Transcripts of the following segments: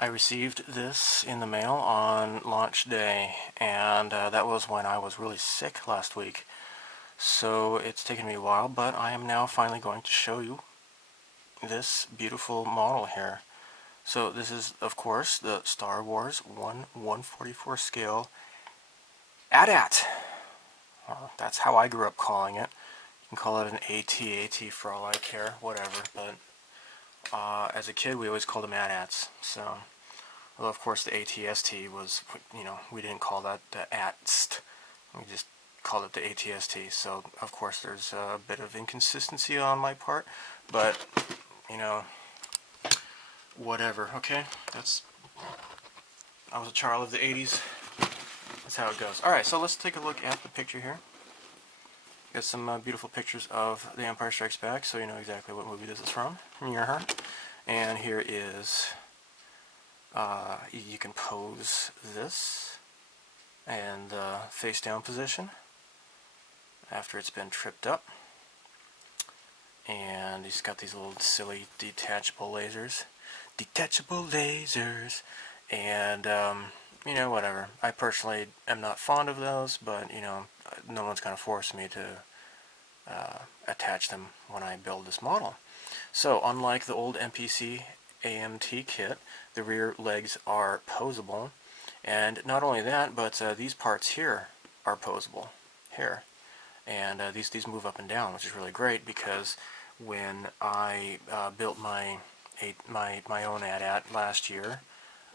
I received this in the mail on launch day, and that was when I was really sick last week. So it's taken me a while, but I am now finally going to show you this beautiful model here. So this is, of course, the Star Wars 1/144 scale AT-AT. That's how I grew up calling it. You can call it an AT-AT for all I care, whatever. But as a kid, we always called them AT-ATs. So, although of course the ATST was, we didn't call that the ATST. We just called it the ATST. So of course there's a bit of inconsistency on my part, but whatever. Okay, I was a child of the 80s. That's how it goes. Alright, so let's take a look at the picture here. Got some beautiful pictures of The Empire Strikes Back, so you know exactly what movie this is from. And here is, you can pose this and face down position after it's been tripped up. And he's got these little silly detachable lasers. And whatever. I personally am not fond of those, but no one's going to force me to attach them when I build this model. So unlike the old MPC AMT kit, the rear legs are posable, and not only that, but these parts here are posable here, and these move up and down, which is really great because when I built my own AT-AT last year,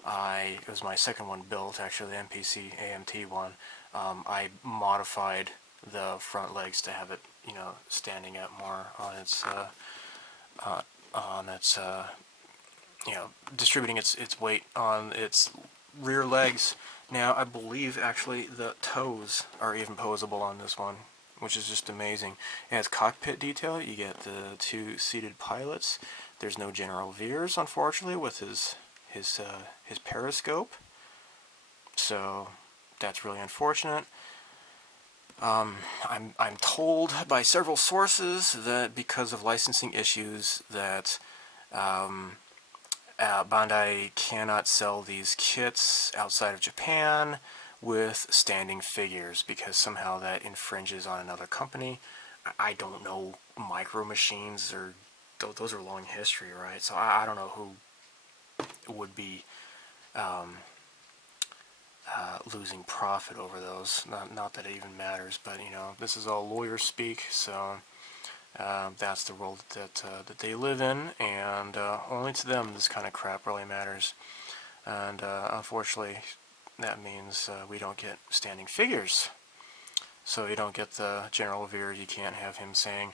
it was my second one built, actually, the MPC AMT one. I modified the front legs to have it, standing up more on its, distributing its weight on its rear legs. Now, I believe, actually, the toes are even posable on this one, which is just amazing. It has cockpit detail. You get the two seated pilots. There's no General Veers, unfortunately, with his periscope, so that's really unfortunate. I'm told by several sources that because of licensing issues that Bandai cannot sell these kits outside of Japan with standing figures because somehow that infringes on another company. I don't know, Micro Machines, or those are long history, right? So I don't know who would be losing profit over those. Not that it even matters, but this is all lawyer speak, so that's the world that they live in, and only to them this kind of crap really matters. And unfortunately, that means we don't get standing figures. So you don't get the General Veer. You can't have him saying,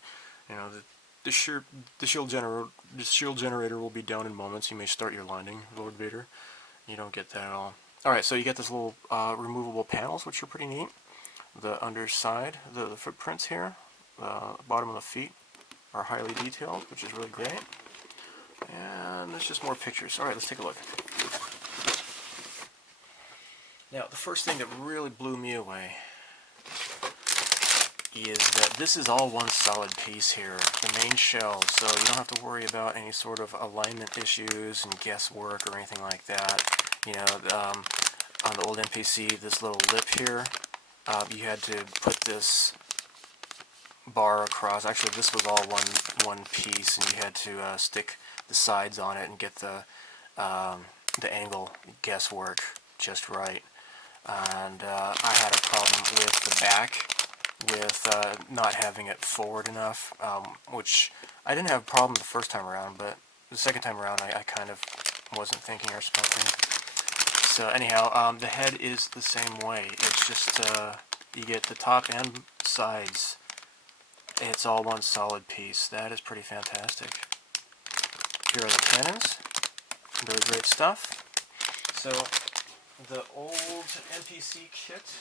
the shield generator will be down in moments. You may start your landing, Lord Vader. You don't get that at all. Alright, so you get this little removable panels, which are pretty neat. The underside, the footprints here, the bottom of the feet are highly detailed, which is really great. And there's just more pictures. Alright, let's take a look. Now, the first thing that really blew me away is that this is all one solid piece here, the main shell, so you don't have to worry about any sort of alignment issues and guesswork or anything like that. On the old MPC, this little lip here, you had to put this bar across. Actually, this was all one piece, and you had to stick the sides on it and get the angle guesswork just right. And I had a problem with the back, with not having it forward enough, which I didn't have a problem the first time around, but the second time around I kind of wasn't thinking or something. So anyhow, the head is the same way. It's just you get the top and sides. It's all one solid piece. That is pretty fantastic. Here are the cannons. Really great stuff. So the old MPC kit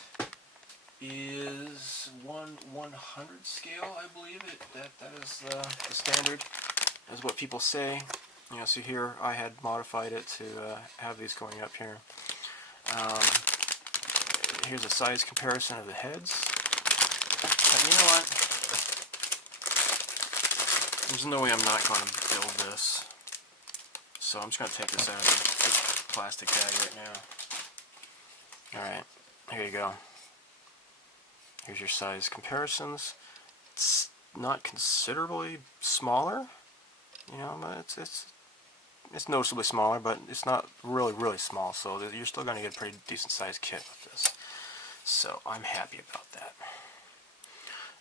is 1/100 scale, I believe. That is the standard. Is what people say. So here I had modified it to have these going up here. Here's a size comparison of the heads. But you know what? There's no way I'm not going to build this. So I'm just going to take this out of the plastic bag right now. Alright, here you go. Here's your size comparisons. It's not considerably smaller, you know, but it's noticeably smaller, but it's not really small, so you're still going to get a pretty decent sized kit with this. So I'm happy about that.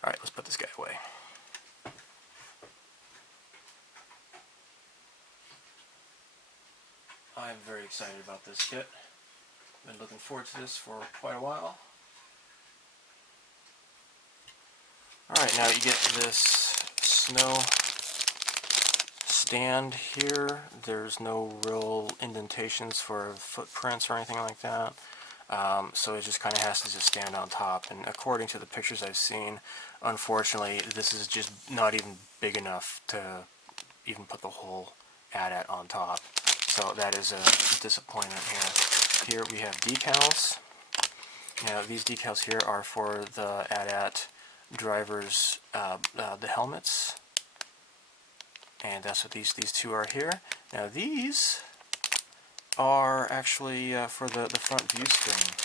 Alright, let's put this guy away. I'm very excited about this kit. Been looking forward to this for quite a while. Alright, now you get this snow stand here. There's no real indentations for footprints or anything like that. So it just kind of has to just stand on top. And according to the pictures I've seen, unfortunately, this is just not even big enough to even put the whole AT-AT on top. So that is a disappointment here. Here we have decals. Now these decals here are for the AT-AT drivers, the helmets. And that's what these two are here. Now these are actually for the front view screen.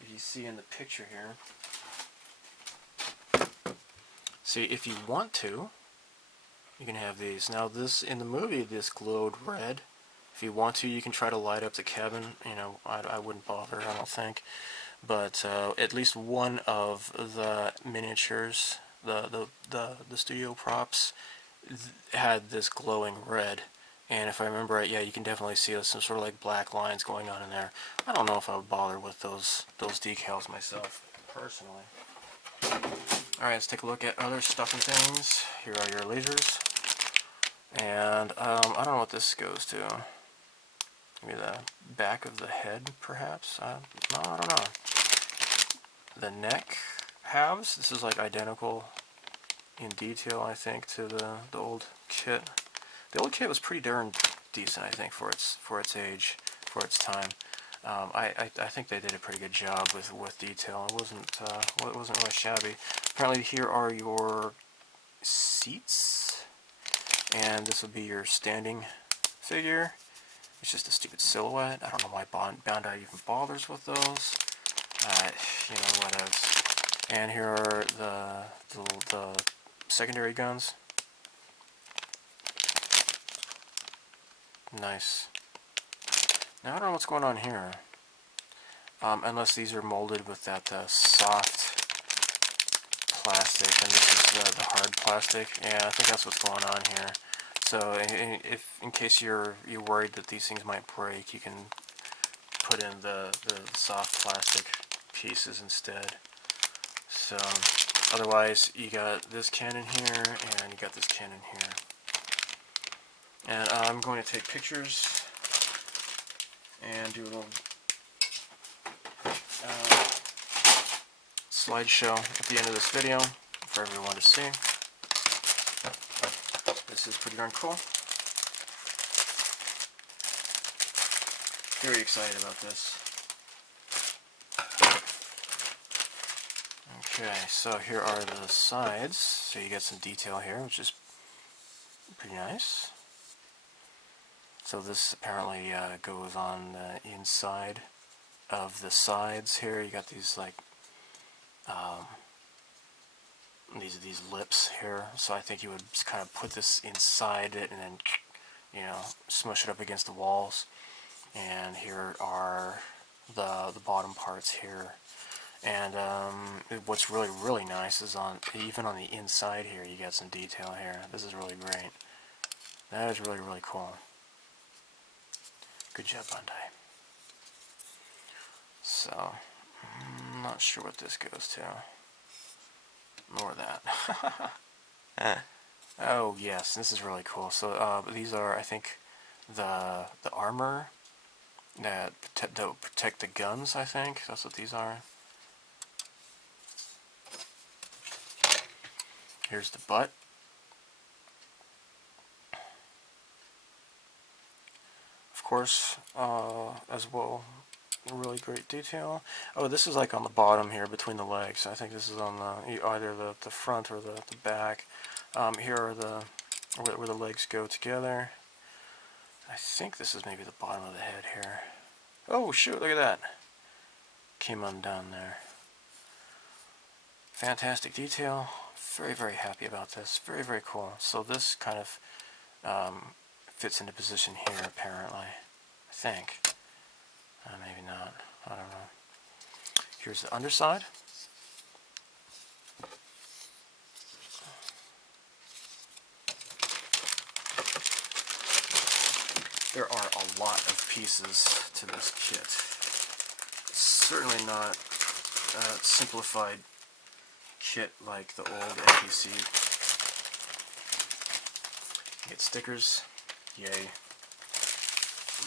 If you see in the picture here. See, if you want to, you can have these. Now this, in the movie, this glowed red. If you want to, you can try to light up the cabin. You know, I wouldn't bother, I don't think. But at least one of the miniatures, the studio props, had this glowing red. And if I remember right, yeah, you can definitely see some sort of like black lines going on in there. I don't know if I would bother with those decals myself, personally. Alright, let's take a look at other stuff and things. Here are your lasers. And I don't know what this goes to. Maybe the back of the head, perhaps? No, I don't know. The neck halves. This is like identical in detail, I think, to the old kit. The old kit was pretty darn decent, I think, for its age, for its time. I think they did a pretty good job with detail. It wasn't really shabby. Apparently, here are your seats, and this will be your standing figure. It's just a stupid silhouette. I don't know why Bandai even bothers with those. You know, whatevs. And here are the secondary guns. Nice. Now I don't know what's going on here. Unless these are molded with that soft plastic, and this is the hard plastic. Yeah, I think that's what's going on here. So, in case you're worried that these things might break, you can put in the soft plastic pieces instead. So, otherwise, you got this cannon here, and you got this cannon here. And I'm going to take pictures and do a little slideshow at the end of this video for everyone to see. This is pretty darn cool. Very excited about this. Okay, so here are the sides. So you get some detail here, which is pretty nice. So this apparently goes on the inside of the sides here. You got these like these lips here. So I think you would just kind of put this inside it and then, you know, smush it up against the walls. And here are the bottom parts here. And what's really nice is even on the inside here, you got some detail here. This is really great. That is really cool. Good job, Bandai. So, I'm not sure what this goes to. Nor that. Oh yes, this is really cool. So these are, I think, the armor that protect the guns. I think that's what these are. Here's the butt. Of course, as well, really great detail. Oh, this is like on the bottom here between the legs. I think this is on either the front or the back. Here are where the legs go together. I think this is maybe the bottom of the head here. Oh shoot, look at that. Came undone there. Fantastic detail. Very, very happy about this. Very, very cool. So this kind of fits into position here, apparently. I think. Maybe not. I don't know. Here's the underside. There are a lot of pieces to this kit. Certainly not a simplified kit like the old NPC. Get stickers. Yay.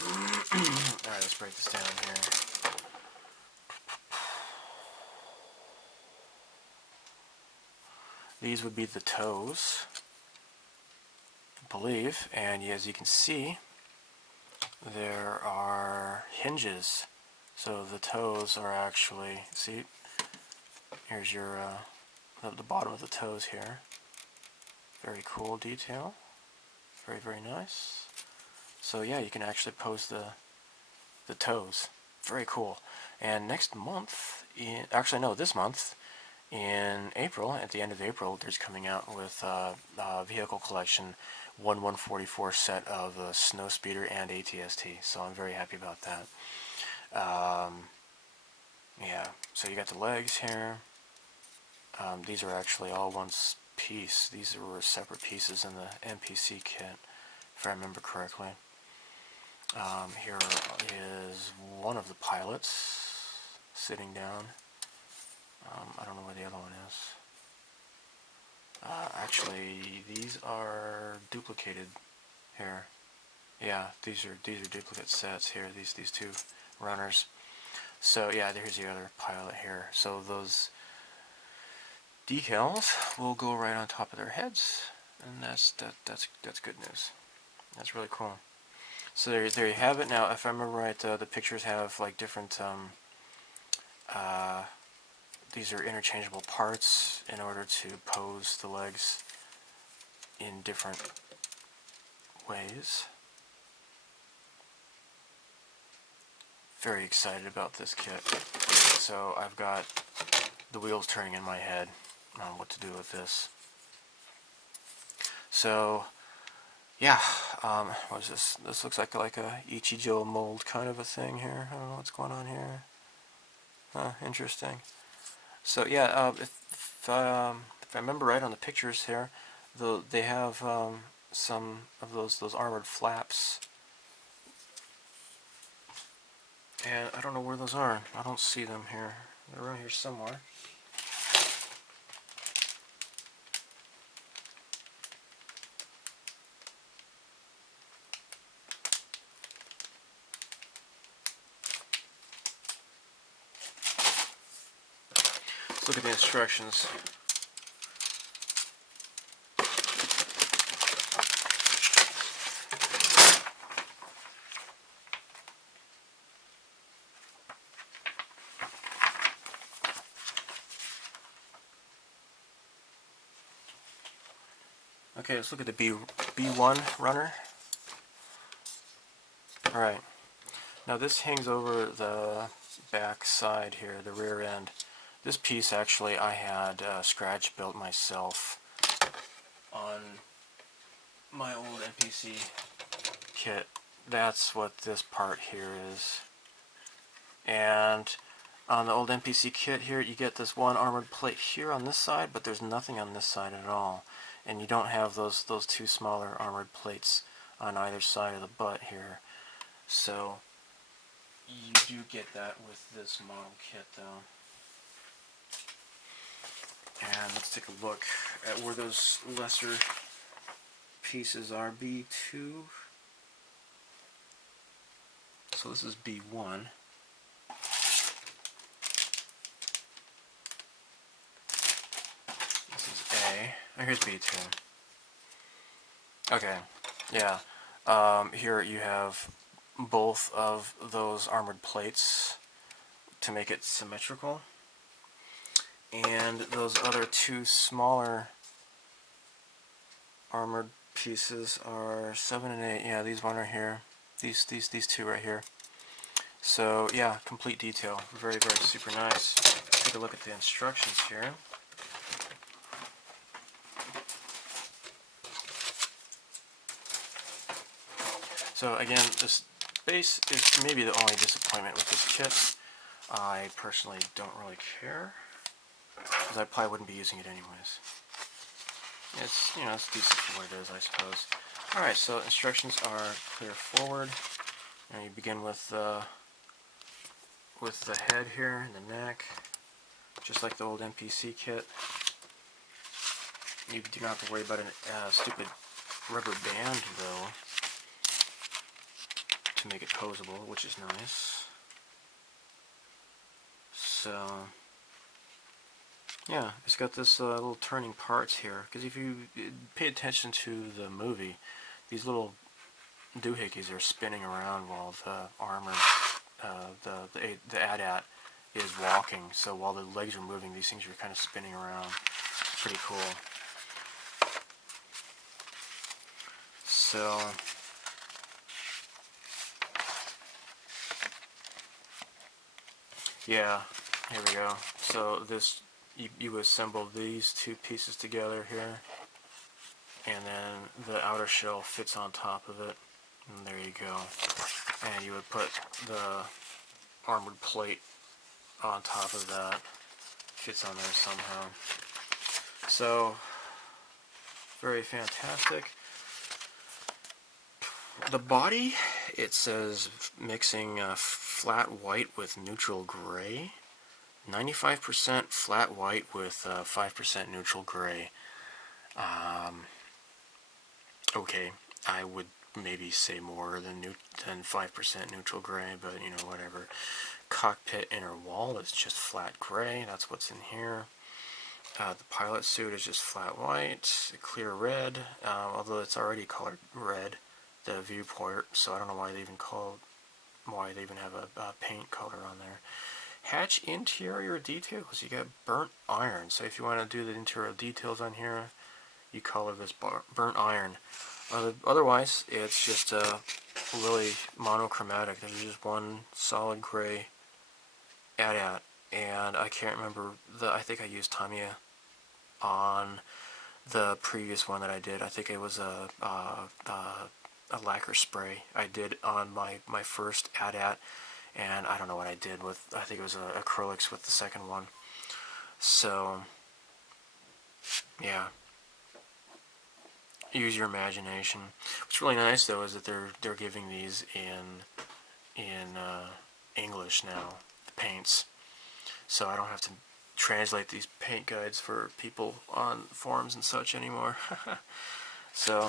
Alright, let's break this down here. These would be the toes, I believe, and as you can see, there are hinges. So the toes are actually, see, here's your the bottom of the toes here. Very cool detail. Very, very nice. So yeah, you can actually pose the toes. Very cool. And next month, actually no, this month, in April, at the end of April, there's coming out with a vehicle collection 1/144 set of Snowspeeder and ATST. So I'm very happy about that. Yeah, so you got the legs here. These are actually all one piece. These were separate pieces in the NPC kit, if I remember correctly. Here is one of the pilots sitting down. I don't know where the other one is. Actually, these are duplicated here. Yeah, these are duplicate sets here. These two runners. So yeah, there's the other pilot here. So those decals will go right on top of their heads, and that's good news. That's really cool. So there you have it. Now, if I remember right, the pictures have like different. These are interchangeable parts in order to pose the legs in different ways. Very excited about this kit. So I've got the wheels turning in my head on what to do with this. So yeah, what is this? This looks like a Ichijo mold kind of a thing here. I don't know what's going on here. Interesting. So yeah, if I remember right on the pictures here, they have some of those armored flaps, and I don't know where those are. I don't see them here. They're around here somewhere. Let's look at the instructions. Okay, let's look at the B1 runner. Alright, now this hangs over the back side here, the rear end. This piece actually I had scratch built myself on my old NPC kit. That's what this part here is. And on the old NPC kit here, you get this one armored plate here on this side, but there's nothing on this side at all. And you don't have those two smaller armored plates on either side of the butt here. So you do get that with this model kit though. And let's take a look at where those lesser pieces are. B2. So this is B1. This is A. Oh, here's B2. Okay, yeah. Here you have both of those armored plates to make it symmetrical. And those other two smaller armored pieces are 7 and 8. Yeah, these one are here. these two right here. So yeah, complete detail, very super nice. Take a look at the instructions here. So again, this base is maybe the only disappointment with this kit. I personally don't really care, because I probably wouldn't be using it anyways. It's, you know, it's decent for what it is, I suppose. Alright, so instructions are clear forward. And you begin with the head here and the neck, just like the old NPC kit. You do not have to worry about a stupid rubber band, though, to make it posable, which is nice. So, yeah, it's got this little turning parts here, because if you pay attention to the movie, these little doohickeys are spinning around while the armor, the AT-AT is walking. So while the legs are moving, these things are kind of spinning around. It's pretty cool. So yeah, here we go. So this, you assemble these two pieces together here, and then the outer shell fits on top of it, and there you go. And you would put the armored plate on top of that. Fits on there somehow. So, very fantastic. The body, it says mixing flat white with neutral gray. 95% flat white with 5% neutral gray. Okay, I would maybe say more than 5% neutral gray, but you know, whatever. Cockpit inner wall is just flat gray. That's what's in here. The pilot suit is just flat white, clear red, although it's already colored red, the viewport, so I don't know why they even have a paint color on there. Hatch interior details, you got burnt iron, so if you want to do the interior details on here, you color this burnt iron. Otherwise, it's just really monochromatic. There's just one solid gray AT-AT, and I can't remember, I think I used Tamiya on the previous one that I did. I think it was a lacquer spray I did on my first AT-AT, and I don't know what I did with, I think it was acrylics with the second one. So yeah, use your imagination. What's really nice though is that they're giving these in English now, the paints, so I don't have to translate these paint guides for people on forums and such anymore. So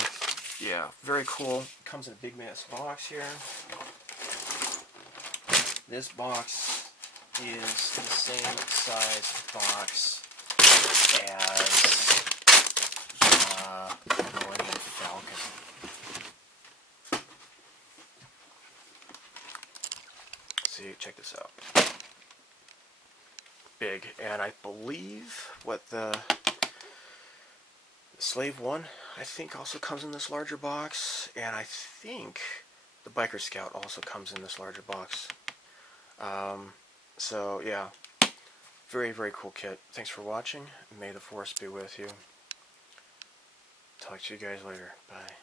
yeah, very cool. Comes in a big mass box here. This box is the same size box as the Millennium Falcon. See, check this out. Big, and I believe what the Slave 1, I think, also comes in this larger box, and I think the Biker Scout also comes in this larger box. So yeah, very cool kit. Thanks for watching. May the Force be with you. Talk to you guys later. Bye.